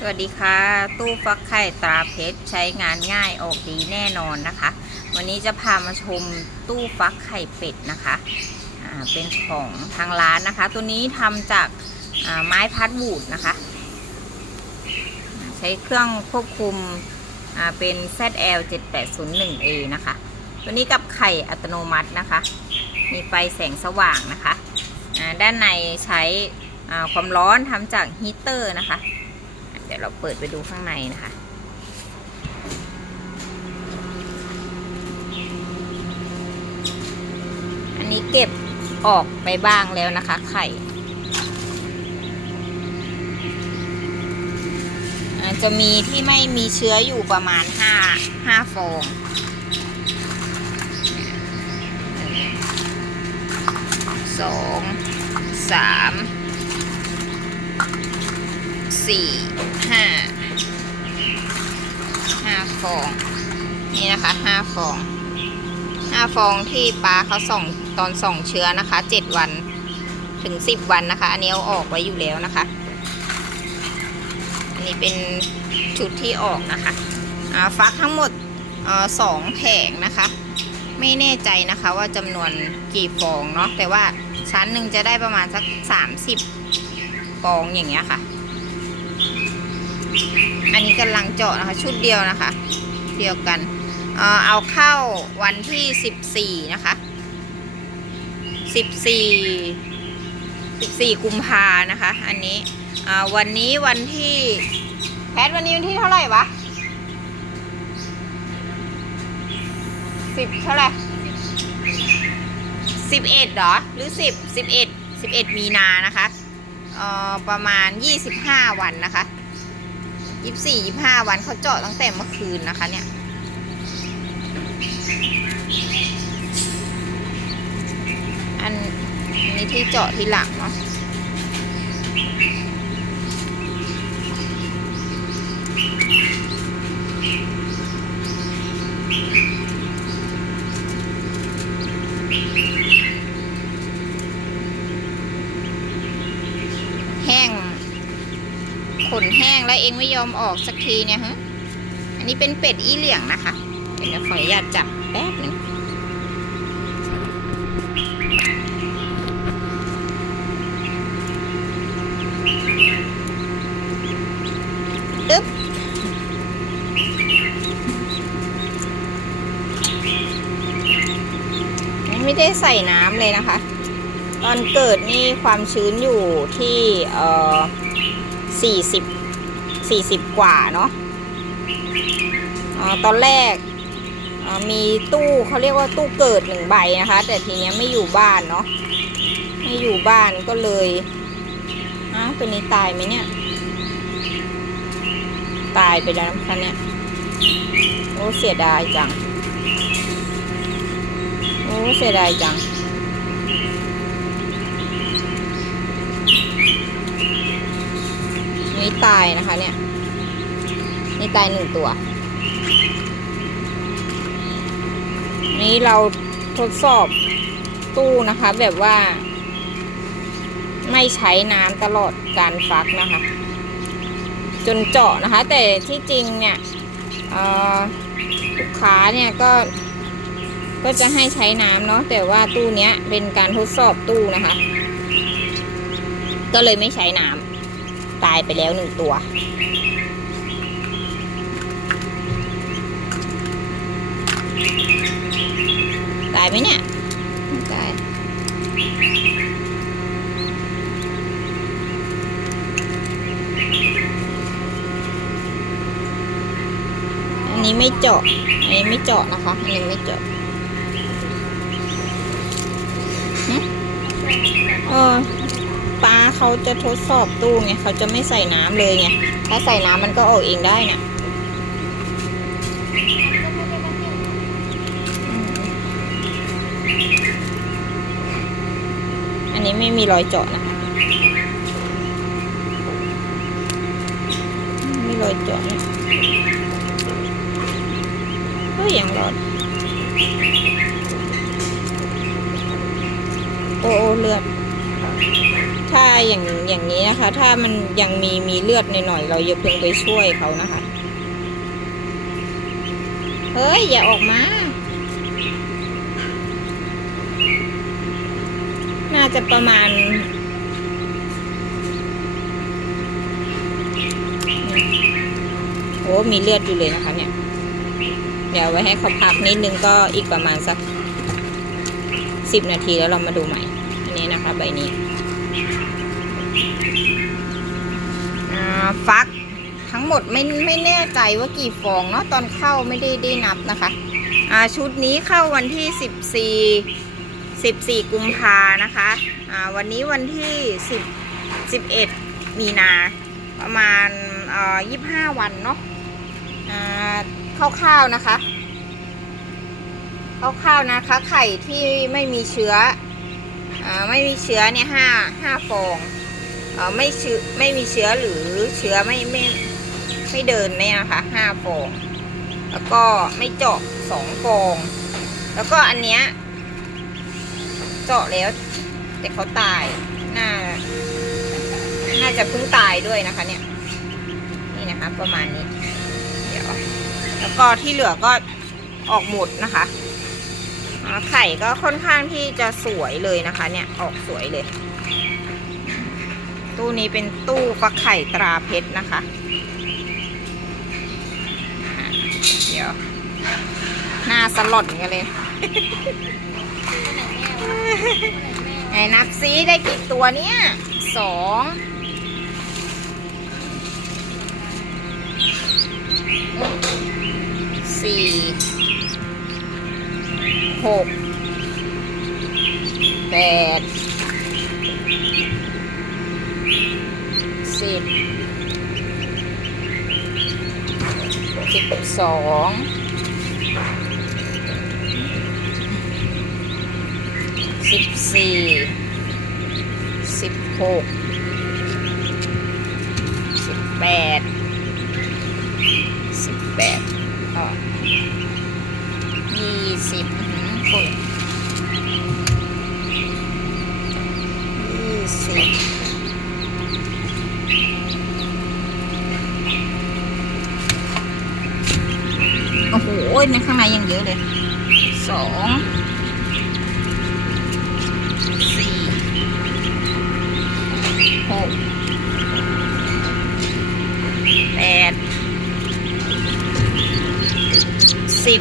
สวัสดีค่ะ ตู้ฟักไข่ตราเพชรใช้งานง่ายออกดีแน่นอนนะคะ วันนี้จะพามาชมตู้ฟักไข่เป็ดนะคะเป็นของทางร้านนะคะ ตัวนี้ทำจากไม้พัดบูดนะคะ ใช้เครื่องควบคุมอ่าเป็น ZL 7801A นะคะ ตัวนี้กับไข่อัตโนมัตินะคะ มีไฟแสงสว่างนะคะ ด้านในใช้ความร้อนทำจากฮีเตอร์นะคะ เดี๋ยวเราเปิดไปดูข้างในนะคะ อันนี้เก็บออกไปบ้างแล้วนะคะ ไข่จะมีที่ไม่มีเชื้ออยู่ประมาณห้าห้าฟองสองสาม สี่ห้าห้าฟอง นี่นะคะห้าฟองห้าฟองที่ป้าเขาส่องตอนส่องเชื้อนะคะเจ็ดวันถึงสิบวันนะคะ อันนี้เอาออกไว้อยู่แล้วนะคะ อันนี้เป็นชุดที่ออกนะคะฟักทั้งหมดอสองแผงนะคะ ไม่แน่ใจนะคะว่าจำนวนกี่ฟองเนาะแต่ว่าชั้นหนึ่งจะได้ประมาณสักสามสิบฟองอย่างเงี้ยค่ะ อันนี้กำลังเจาะนะคะ ชุดเดียวนะคะ เดียวกัน เอาเข้าวันที่สิบสี่นะคะสิบสี่สิบสี่กุมภานะคะ อันนี้วันนี้วันที่แพทวันนี้วันที่เท่าไหร่วะสิบเท่าไหร่สิบเอ็ดเหรอ หรือสิบสิบเอ็ดสิบเอ็ดมีนานะคะประมาณยี่สิบห้าวันนะคะ ยี่สิบสี่ยี่ห้าวันเขาเจาะตั้งแต่เมื่อคืนนะคะเนี่ย อันนี้ที่เจาะที่หลังเนาะแห้ง ขนแห้งแล้วเองไม่ยอมออกสักทีเนี่ยฮะอันนี้เป็นเป็ดอีเหลี่ยงนะคะเดี๋ยวขออนุญาตจับแป๊บหนึ่งอึ๊บไม่ได้ใส่น้ำเลยนะคะ ตอนเกิดนี่ความชื้นอยู่ที่เอ่อ สี่สิบสี่สิบกว่าเนาะตอนแรกมีตู้เขาเรียกว่าตู้เกิดหนึ่งใบนะคะ แต่ทีเนี้ยไม่อยู่บ้านเนาะไม่อยู่บ้านก็เลยอ้าวตัวนี้ตายไหมเนี่ย ตายไปแล้วนะคะเนี่ยโอ้เสียดายจังโอ้เสียดายจัง ตายนะคะ เนี่ย นี่ตายหนึ่งตัว นี่เราทดสอบตู้นะคะ แบบว่า ไม่ใช้น้ำตลอดการฟักนะคะ จนเจาะนะคะ แต่ที่จริงเนี่ยลูกค้าเนี่ยก็ก็จะให้ใช้น้ำเนาะแต่ว่าตู้เนี้ยเป็นการทดสอบตู้นะคะ ก็เลยไม่ใช้น้ำ ตายไปแล้วหนึ่งตัว ตายไหมเนี่ยไม่ตายอันนี้ไม่เจาะ อันนี้ไม่เจาะนะคะ อันนี้ไม่เจาะหึเออป้า เขาจะทดสอบตู้ไงเขาจะไม่ใส่น้ำเลยไงถ้าใส่น้ำมันก็ออกเองได้เนี่ยอันนี้ไม่มีรอยเจาะนะคะไม่มีรอยเจาะเนี่ยเฮ้ยยังรอดโอ้โอ้เลือด ถ้าอย่างอย่างนี้นะคะ ถ้ามันยังมีมีเลือดหน่อยๆเราอย่าเพิ่งไปช่วยเขานะคะ เฮ้ย อย่าออกมา น่าจะประมาณโอ้มีเลือดอยู่เลยนะคะเนี่ย เดี๋ยวไว้ให้เขาพักนิดนึงก็อีกประมาณสักสิบนาทีแล้วเรามาดูใหม่ นนี้นะคะ ใบนี้ฟักทั้งหมดไม่ไม่แน่ใจว่ากี่ฟองเนาะตอนเข้าไม่ได้ได้นับนะคะชุดนี้เข้าวันที่สิบสี่สิบสี่กุมภานะคะอ่าวันนี้วันที่สิบสิบเอ็ดมีนาประมาณเอ่อยี่ห้าวันเนาะอ่าคร่าวๆนะคะคร่าวๆนะคะ ไข่ที่ไม่มีเชื้อ ไม่มีเชื้อเนี่ยห้าห้าฟองอไม่เชื้อไม่มีเชื้อหรือเชื้อไม่ไม่ไม่เดินเนี่ยนะคะห้าฟอง แล้วก็ไม่เจาะสองฟอง แล้วก็อันเนี้ยเจาะแล้ว แต่เขาตายน่าน่าจะเพิ่งตายด้วยนะคะ เนี่ย นี่นะคะ ประมาณนี้ เดี๋ยว แล้วก็ที่เหลือก็ออกหมดนะคะ ไข่ก็ค่อนข้างที่จะสวยเลยนะคะ เนี่ยออกสวยเลย ตู้นี้เป็นตู้ฟักไข่ตราเพชรนะคะ เดี๋ยว หน้าสลดกันเลยไหนนับซิได้กี่ตัวเนี่ยสองสี่ หกแปดสิบสิบสองสิบสี่สิบหกสิบแปดสิบแปดอะยี่สิบอื้อหือฝุ่นยี่สิบโอ้โหในข้างในยังเยอะเลยสองสี่หกแปดสิบ